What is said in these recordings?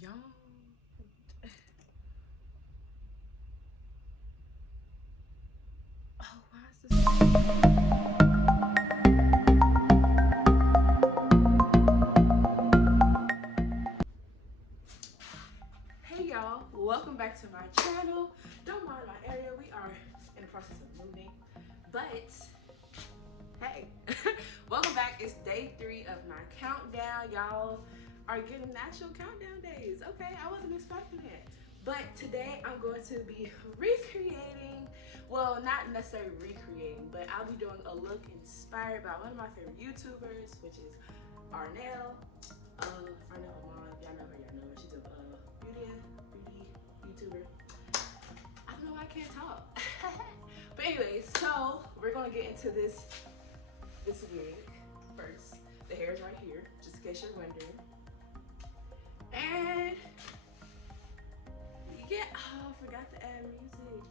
Y'all. Oh, why is this? Hey y'all, welcome back to my channel. Don't mind my area, we are in the process of moving. But hey, welcome back. It's day 3 of my countdown. Y'all are getting natural countdown days. Okay, I wasn't expecting it. But today I'm going to be recreating, well, not necessarily recreating, but I'll be doing a look inspired by one of my favorite YouTubers, which is ArnellArmon. Y'all know her, She's a beauty YouTuber. I don't know why I can't talk. But anyways, so we're gonna get into this wig first. The hair's right here, just in case you're wondering. And yeah, oh, I forgot to add music.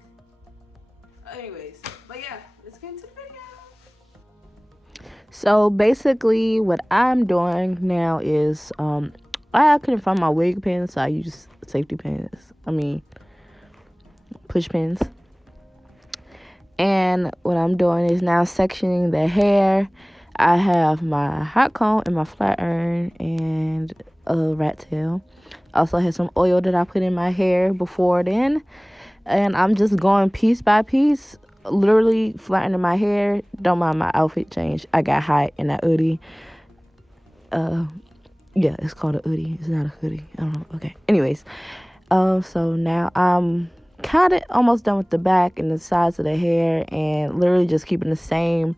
Anyways, but yeah, let's get into the video. So basically what I'm doing now is I couldn't find my wig pins, so I use safety pins. Push pins. And what I'm doing is now sectioning the hair. I have my hot comb and my flat iron and a rat tail. I also have some oil that I put in my hair before then. And I'm just going piece by piece, literally flattening my hair. Don't mind my outfit change. I got hot in that hoodie. Yeah, it's called a hoodie. It's not a hoodie. I don't know. Okay. Anyways, so now I'm kind of almost done with the back and the sides of the hair, and literally just keeping the same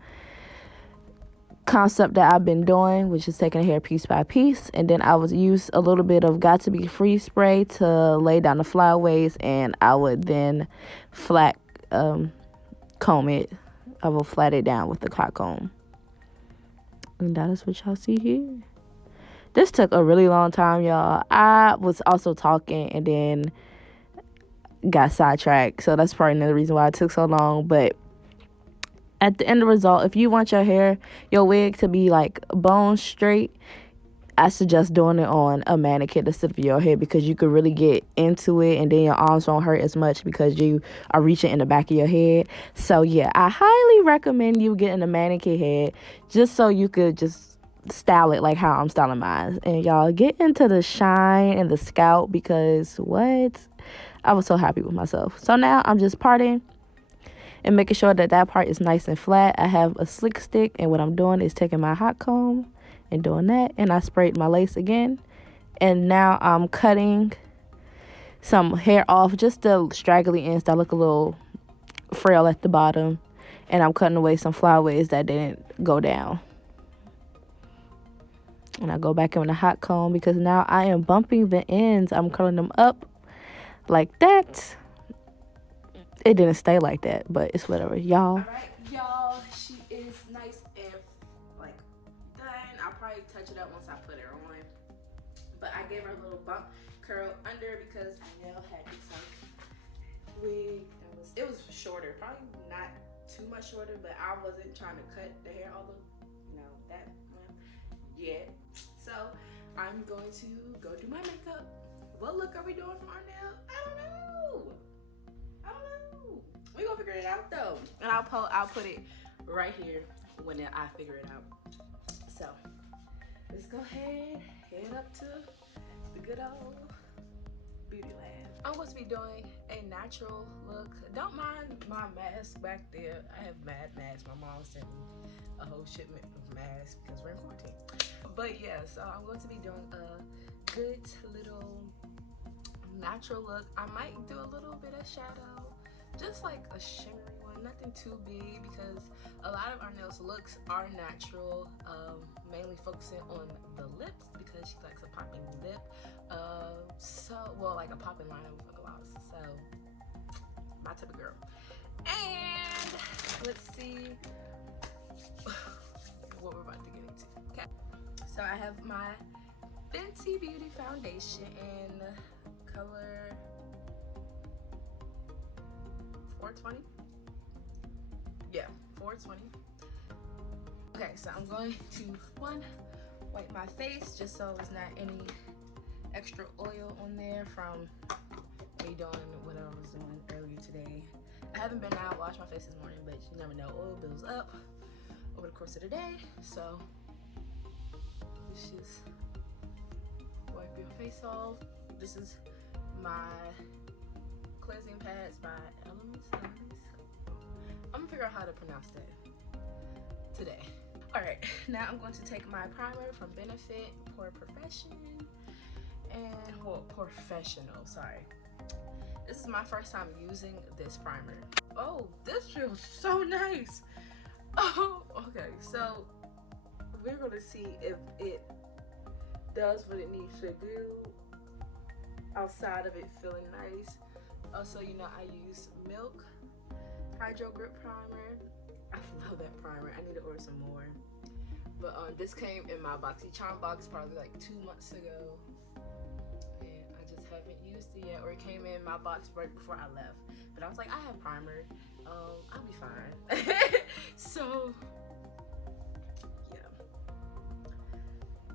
concept that I've been doing, which is taking the hair piece by piece. And then I would use a little bit of Got to Be Free spray to lay down the flyaways, and I would then flat comb it. I will flat it down with the hot comb. And that is what y'all see here. This took a really long time, y'all. I was also talking and then got sidetracked. So that's probably another reason why it took so long. But at the end of the result, if you want your wig to be like bone straight, I suggest doing it on a mannequin instead of your head, because you could really get into it and then your arms won't hurt as much because you are reaching in the back of your head. So yeah, I highly recommend you getting a mannequin head just so you could just style it like how I'm styling mine. And y'all get into the shine and the scalp, because what? I was so happy with myself. So now I'm just parting and making sure that part is nice and flat. I have a slick stick, and what I'm doing is taking my hot comb and doing that, and I sprayed my lace again. And now I'm cutting some hair off, just the straggly ends that look a little frail at the bottom, and I'm cutting away some flyaways that didn't go down. And I go back in with a hot comb, because now I am bumping the ends. I'm curling them up like that. It didn't stay like that, but it's whatever, y'all. All right, y'all, she is nice and like done. I'll probably touch it up once I put her on. But I gave her a little bump curl under because Arnell had some wig that was shorter, probably not too much shorter, but I wasn't trying to cut the hair all the, that yet. So I'm going to go do my makeup. What look are we doing for Arnell? I don't know. We're gonna figure it out though. And I'll put it right here when I figure it out. So let's go ahead, head up to the good old beauty lab. I'm going to be doing a natural look. Don't mind my mask back there. I have mad masks. My mom sent me a whole shipment of masks because we're in quarantine. But yeah, so I'm going to be doing a good little natural look. I might do a little bit of shadow, just like a shimmery one, nothing too big, because a lot of Arnell's looks are natural, mainly focusing on the lips because she likes a popping lip, like a popping liner with a gloss. So my type of girl. And let's see what we're about to get into. Okay, so I have my Fenty Beauty foundation in color 420. Yeah, 420. Okay, so I'm going to wipe my face just so there's not any extra oil on there from me doing whatever I was doing earlier today. I haven't been out, washed my face this morning, but you never know, oil builds up over the course of the day. So let's just wipe your face off. This is my cleansing pads by Elements. I'm gonna figure out how to pronounce that today. All right, now I'm going to take my primer from Benefit Pore Profession and, well, Professional, sorry. This is my first time using this primer. Oh, this feels so nice. Oh, okay, so we're gonna see if it does what it needs to do outside of it feeling nice. Also, you know, I use Milk Hydro Grip Primer. I love that primer. I need to order some more. But this came in my BoxyCharm box probably like 2 months ago. And I just haven't used it yet. Or it came in my box right before I left. But I was like, I have primer. I'll be fine. So, yeah.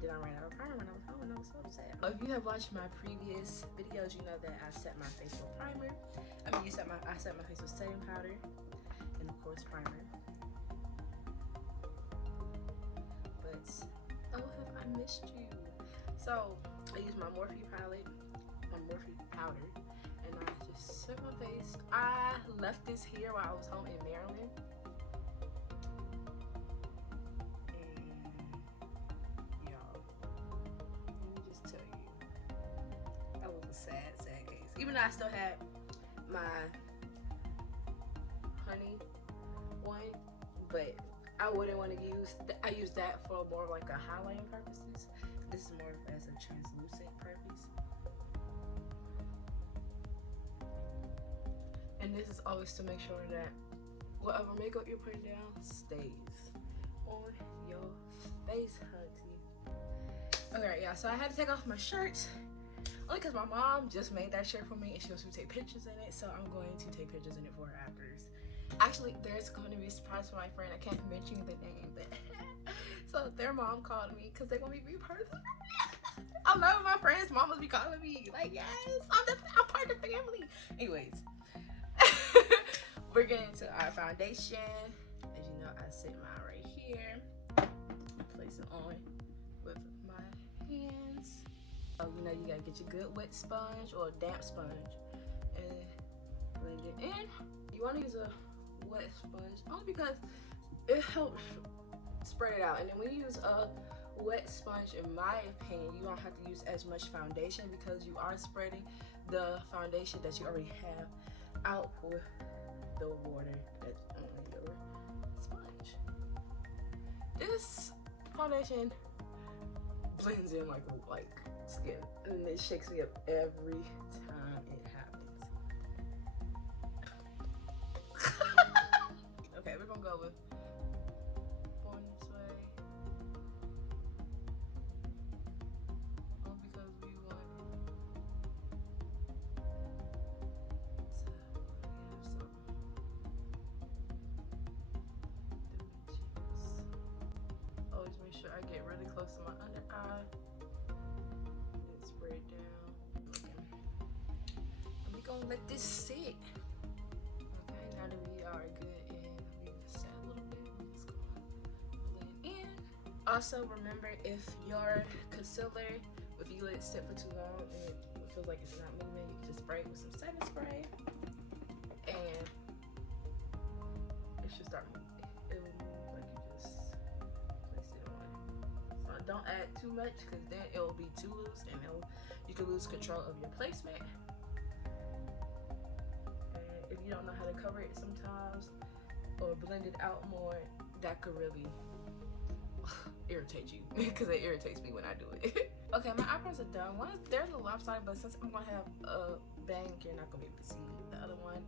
Then I ran out of primer when I was home and I was so upset. If you have watched my previous videos, you know that I set my face with primer. I set my face with setting powder and of course primer. But oh, have I missed you? So I use my Morphe palette, my Morphe powder, and I just set my face. I left this here while I was home in Maryland. Sad case. Even though I still had my honey one, but I wouldn't want to use. I use that for more like a highlighting purposes. This is more as a translucent purpose. And this is always to make sure that whatever makeup you're putting down stays on your face, honey. Okay, yeah. So I had to take off my shirt. Only because my mom just made that shirt for me and she wants me to take pictures in it, so I'm going to take pictures in it for her afterwards. Actually, there's going to be a surprise for my friend. I can't mention the name, but so their mom called me because they want me to be part of it. I love my friends' mamas be calling me like, yes, I'm part of the family. Anyways, we're getting into our foundation. As you know, I sit mine right here. Place it on with my hands. Oh, you know, you gotta get your good wet sponge or a damp sponge and blend it in. You wanna use a wet sponge only because it helps spread it out. And then when you use a wet sponge, in my opinion, you don't have to use as much foundation because you are spreading the foundation that you already have out with the water that's on your sponge. This foundation blends in like skin, and it shakes me up every time it happens. Okay, we're gonna go with Born This Way. All because we want to have some dimensions. Always make sure I get really close to my under eye. Spray it down. Okay. And we're gonna let this sit. Okay, now that we are good and we've set a little bit, we're just gonna blend in. Also, remember, if your concealer, if you let it sit for too long and it feels like it's not moving, you can just spray it with some setting spray and it should start moving. It will move like you just place it on. So don't add too much because then it will be too loose and you can lose control of your placement. And if you don't know how to cover it sometimes or blend it out more, that could really irritate you because it irritates me when I do it. Okay, my eyebrows are done. They're a little lopsided, but since I'm gonna have a bang, you're not gonna be able to see the other one.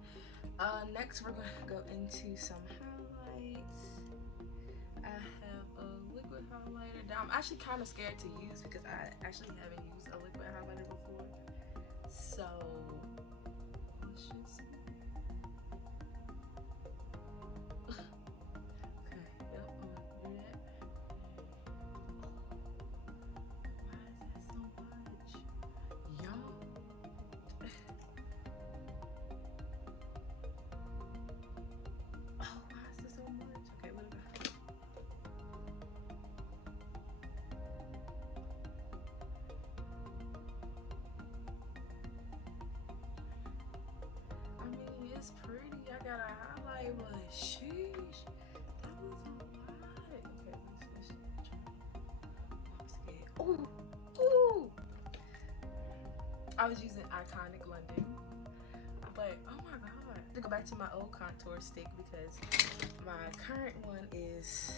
Next, we're gonna go into some highlights. I have a liquid highlighter. Now, I'm actually kind of scared to use because I actually haven't used a liquid highlighter before. So let's just see. Okay, yep, I'm gonna do that. Why is that so much? that's pretty. I got a highlight, but sheesh, that was a lot. Okay, let's see. Ooh, ooh. I was using Iconic London, but oh my god. I have to go back to my old contour stick because my current one is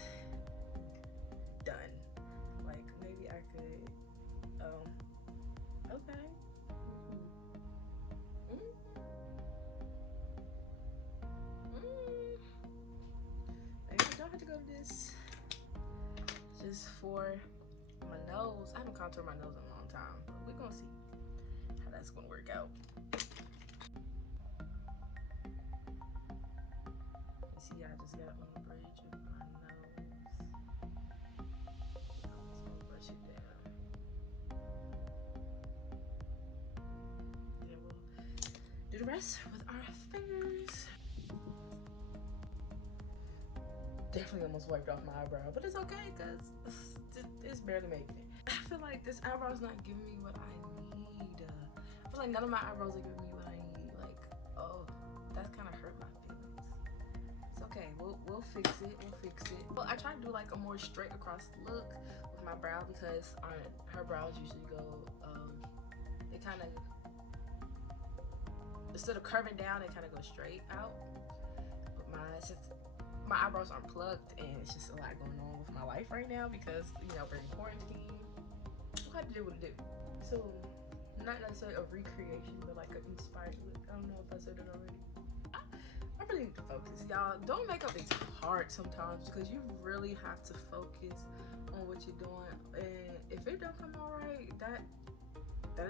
done. Like maybe I could, okay. Maybe I don't have to go to this. Just for my nose. I haven't contoured my nose in a long time, but we're gonna see how that's gonna work out. You see, I just got on the bridge of my nose. I'm just gonna brush it down. Then we'll do the rest with our fingers. Definitely almost wiped off my eyebrow, but it's okay because it's barely making it. I feel like this eyebrow is not giving me what I need. I feel like none of my eyebrows are giving me what I need. Like, oh, that kind of hurt my feelings. It's okay. We'll fix it. We'll fix it. Well, I try to do like a more straight across look with my brow because her brows usually go. They kind of, instead of curving down, they kind of go straight out. But mine, since my eyebrows aren't plucked and it's just a lot going on with my life right now because, you know, we're in quarantine. I had to do what I do. So, not necessarily a recreation, but like an inspired look. I don't know if I said it already. I really need to focus, y'all. Doing makeup is hard sometimes because you really have to focus on what you're doing. And if it don't come out right, that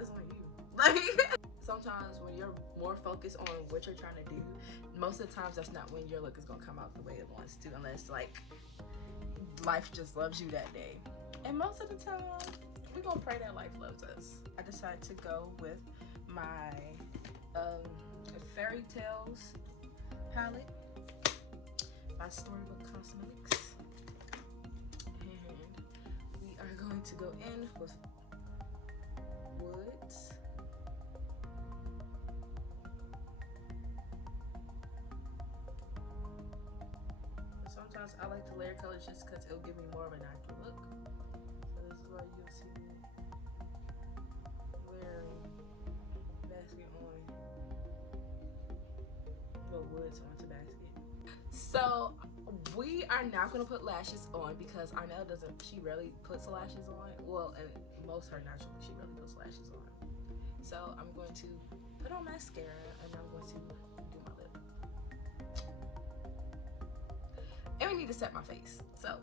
is on you. Like, sometimes when you're more focused on what you're trying to do, most of the times that's not when your look is gonna come out the way it wants to, unless like life just loves you that day. And most of the time, we're gonna pray that life loves us. I decided to go with my Fairy Tales palette by Storybook Cosmetics, and we are going to go in with woods. Sometimes I like to layer colors just because it'll give me more of a natural look. So this is why you'll see me layering basket on, well, woods onto basket. So we are now going to put lashes on because Arnell doesn't, she rarely puts lashes on. Well, and most her naturally, she really puts lashes on. So I'm going to put on mascara and I'm going to do my lip. And we need to set my face. So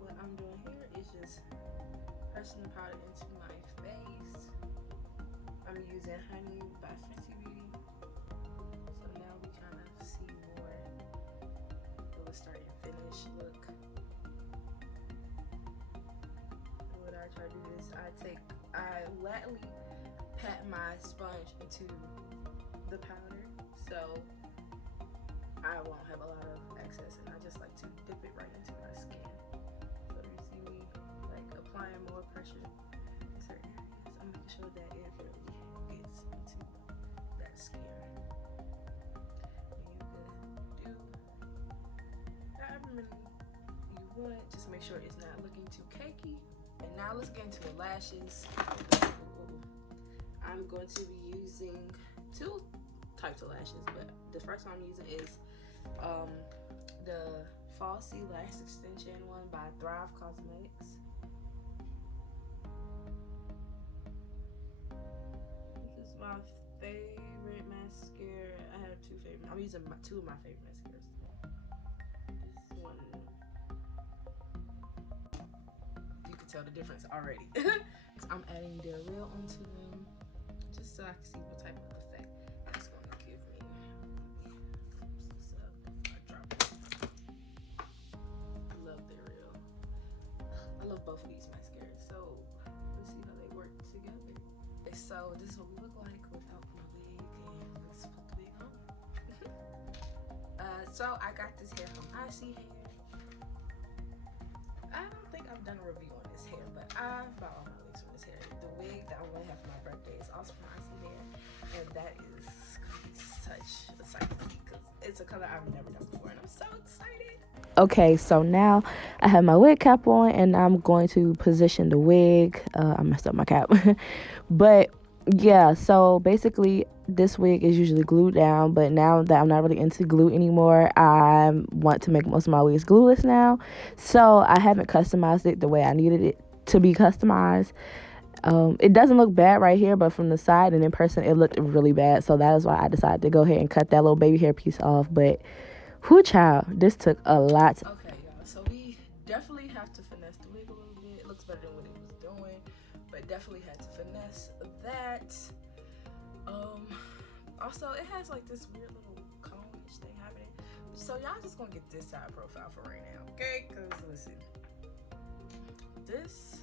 what I'm doing here is just pressing the powder into my face. I'm using Honey by Fenty Beauty. So now we kind of see more of a start and finish look. And what I try to do is I lightly pat my sponge into the powder, so I won't have a lot of excess, and I just like to dip it right into my skin. So you see me like applying more pressure in certain areas. I'm making sure that it really gets into that skin. And you could do however many you want. Just make sure it's not looking too cakey. And now let's get into the lashes. I'm going to be using two types of lashes, but the first one I'm using is the Falsy Lash Extension one by Thrive Cosmetics. This is my favorite mascara. I have two favorite. I'm using two of my favorite mascaras. This one, you can tell the difference already. I'm adding the Real onto them just so I can see what type of effect that's going to give me. So I drop it. I love the Real. I love both of these mascaras. So let's see how they work together. So this is what we look like without my wig, and let's put the wig on. So I got this hair from Icy Hair. I don't think I've done a review on this hair, but I've bought all my wigs from this hair. The wig that I'm gonna have for my birthday is also from Icy Hair. And that is such a sight for me because it's a color I've never done before, and I'm so excited. Okay, so now I have my wig cap on, and I'm going to position the wig. I messed up my cap. But yeah, so basically this wig is usually glued down, but now that I'm not really into glue anymore, I want to make most of my wigs glueless now. So I haven't customized it the way I needed it to be customized. It doesn't look bad right here, but from the side and in person, it looked really bad. So that is why I decided to go ahead and cut that little baby hair piece off. But whoo, child, this took a lot. Okay, y'all, so we definitely have to finesse the wig a little bit. It looks better than what it was doing, but definitely had to finesse that. Also, it has like this weird little cone-ish thing happening. So y'all just gonna get this side profile for right now, okay? Because listen, this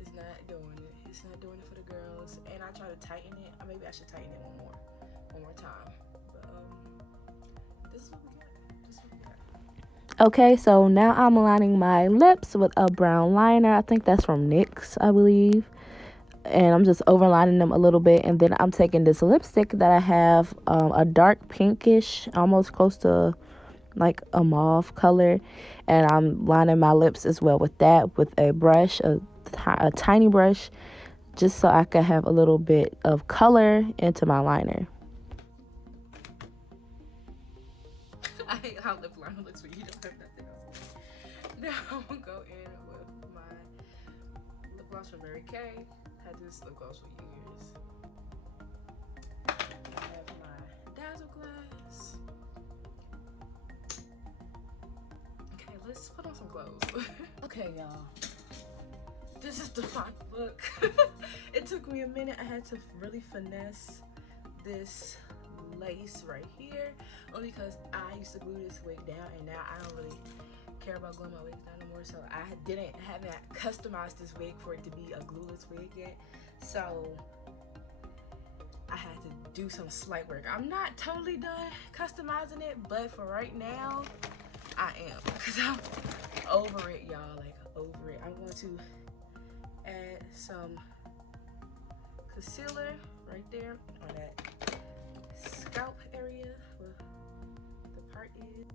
is not doing it. It's not doing it for the girls. And I try to tighten it. Maybe I should tighten it one more time. But this is what we got. Okay, so now I'm aligning my lips with a brown liner. I think that's from NYX, I believe. And I'm just overlining them a little bit. And then I'm taking this lipstick that I have, a dark pinkish, almost close to like a mauve color. And I'm lining my lips as well with that, with a brush, a tiny brush, just so I can have a little bit of color into my liner. I hate how lip liner looks when you don't have nothing else. Now I'm gonna go in with my lip gloss from Mary Kay. Had this lip gloss for years. I have my Dazzle glass. Okay, let's put on some clothes. Okay, y'all. This is the final look. It took me a minute. I had to really finesse this lace right here, only because I used to glue this wig down, and now I don't really care about gluing my wigs down anymore. So I haven't customized this wig for it to be a glueless wig yet. So I had to do some slight work. I'm not totally done customizing it, but for right now, I am, because I'm over it, y'all. Like, over it. I'm going to add some concealer right there on that scalp area where the part is.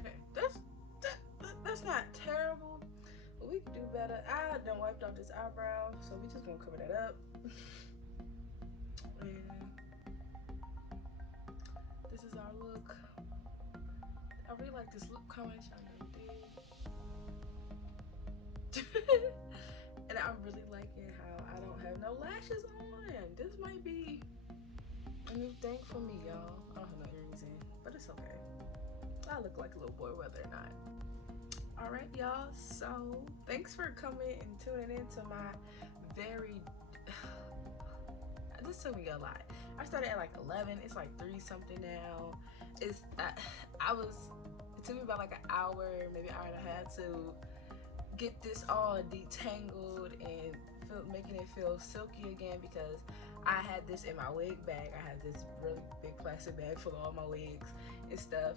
Okay, that's not terrible, but we can do better. I done wiped off this eyebrow, so we just gonna cover that up. And this is our look. I really like this lip combination. And I'm really liking how I don't have no lashes on. This might be a new thing for me, y'all. I don't have no earrings in, but it's okay. I look like a little boy whether or not. All right, y'all, so thanks for coming and tuning in to my this took me a lot. I started at like 11. It's like 3 something now. It took me about like an hour, maybe an hour and a half to get this all detangled and making it feel silky again, because I had this in my wig bag. I had this really big plastic bag full of all my wigs and stuff,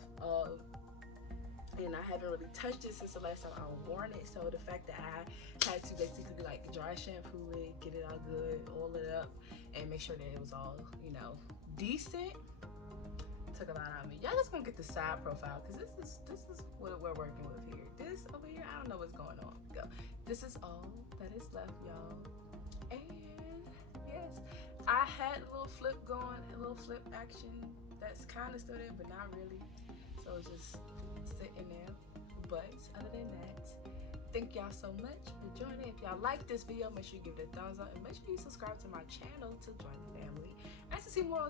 and I haven't really touched it since the last time I worn it. So the fact that I had to basically like dry shampoo it, get it all good, oil it up, and make sure that it was all, you know, decent, took a lot out of me. Y'all just gonna get the side profile, because this is what we're working with here. This over here, I don't know what's going on. Go. This is all that is left, y'all. And yes, I had a little flip going, a little flip action that's kind of still there, but not really. So it's just sitting there. But other than that, thank y'all so much for joining. If y'all like this video, make sure you give it a thumbs up, and make sure you subscribe to my channel to join the family and to see more.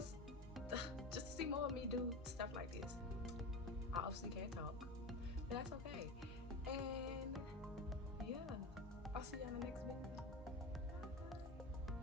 Just to see more of me do stuff like this. I obviously can't talk, but that's okay. And yeah, I'll see you on the next video.